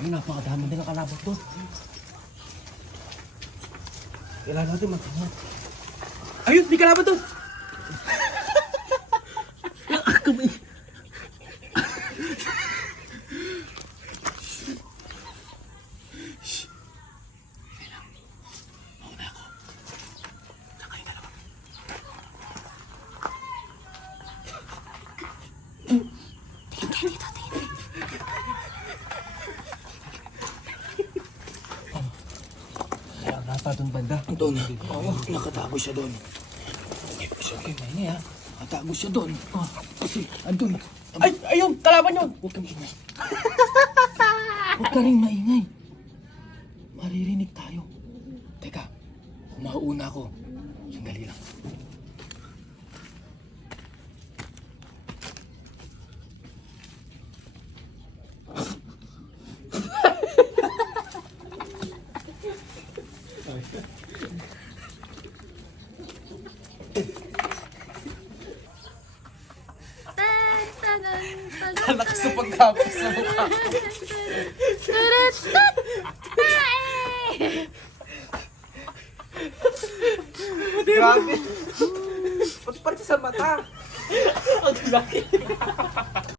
Ay, napakadami din ang kalaban to. Kailangan natin magkamot. Ayun, may kalaban to! Kamay. Nata doon banda. Doon. Oo, nakatago siya doon. Okay, maingay ha. Nakatago siya doon. Kasi, andun. Ay! Ayun! Kalaban yun! Huwag kang maingay. Huwag ka rin maingay. Maririnig tayo. Teka, mauna ako. Sandali lang. Lakas sa pagkapos sa mukha. Grabe. Pati sa mata. Ang laki.